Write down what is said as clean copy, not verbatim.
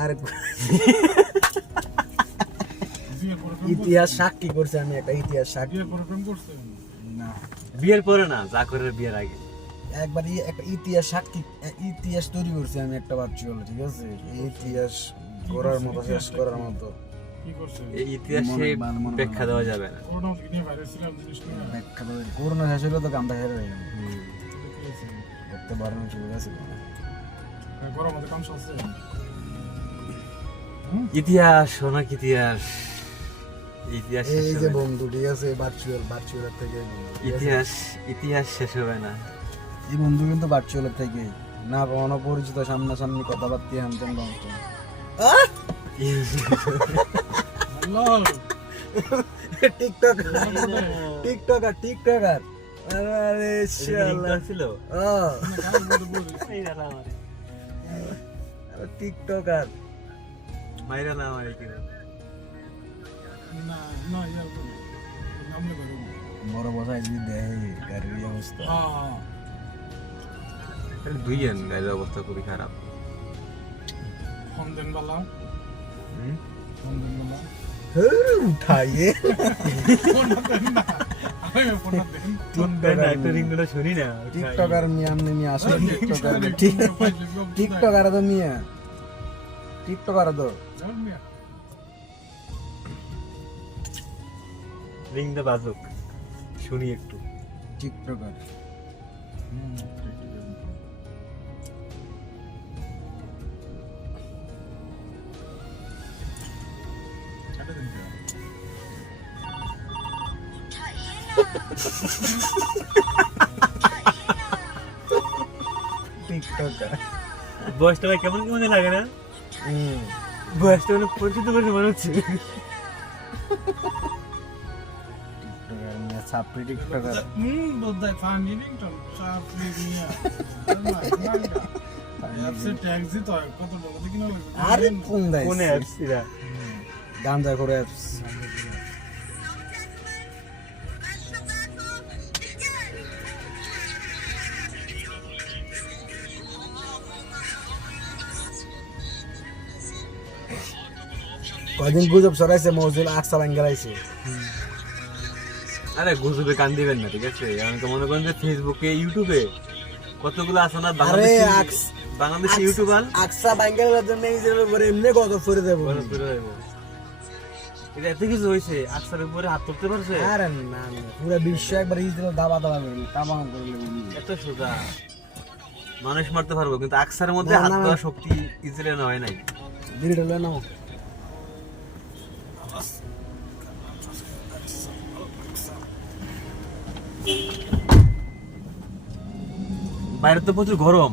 আর ইতিহাস সাক্ষী করছে, আমি একটা ইতিহাস সাক্ষী। না বিয়ের পরে না, যা করে বিয়ের আগে একবার একটা ইতিহাস সাক্ষী, ইতিহাস তৈরি করছি আমি একটা ভার্চুয়াল, ঠিক আছে? এই ইতিহাস করার মতো, শেষ করার মতো। এই ইতিহাসে ব্যাখ্যা দেওয়া যাবে না। ব্যাখ্যা দেওয়া, করোনা শেষ হলে তো কামটা হেরে হয়ে যাবে, করতে পারবো না, ঠিক আছে? ইতিহাস অনেক ইতিহাস, ইতিহাস এই যে বন্ধু, ঠিক আছে? ভার্চুয়াল থেকে ইতিহাস, ইতিহাস শেষ হবে না। এই বন্ধু কিন্তু ভার্চুয়াল থেকে না, অনপরিচিত সামনাসামনি কথাবার্তা হামতেন বলতো। টিকটকার আরে শালা ছিল টিকটকার মাইরা না আমার কি বড় বসাই যদি দেয় গাড়ির অবস্থা, দুইজন গাড়ির অবস্থা খুবই খারাপ। উঠাইয়ে শুনি না টিকটকার মিয়া, আপনি মিয়া আসলে টিকটকার তো মিয়া, টিকটকার তো রিং দা বাজুক শুনি একটু। টিকটকার টিকটকার বয়সটা ভাই কেমন কেমন লাগে না? বয়সটা মানে পরিচিত বলে মনে হচ্ছে। টিকটকার মিয়া, ছাপড়ি টিকটকার। আরে কোন কোন অ্যাপস এরা? গাঞ্জা করে অ্যাপস। কয়দিন গুজব ছড়াইছে মৌজুল আকসা বাঙ্গালাইছে। আরে গুজবে কান দিবেন না, ঠিক আছে? আমি তো মনে করেন যে ফেসবুকে, ইউটিউবে কতগুলো আছে না বাংলাদেশি ইউটিউবার আকসা বাঙ্গালার জন্য নিজের উপরে এমনি কত করে দেব। এটা এত কিছু হয়েছে, আকসার উপরে হাত তুলতে পারছে? আরে না, পুরো বিশ্ব একবার ইসরায়েল দাবা দাবা করে তামাম করে এত সোজা মানুষ মারতে পারবো, কিন্তু আকসারের মধ্যে হাত দেওয়ার শক্তি ইসরায়েল হয় নাই। দিলটা লয়ে নাও। বাইরে তো প্রচুর গরম।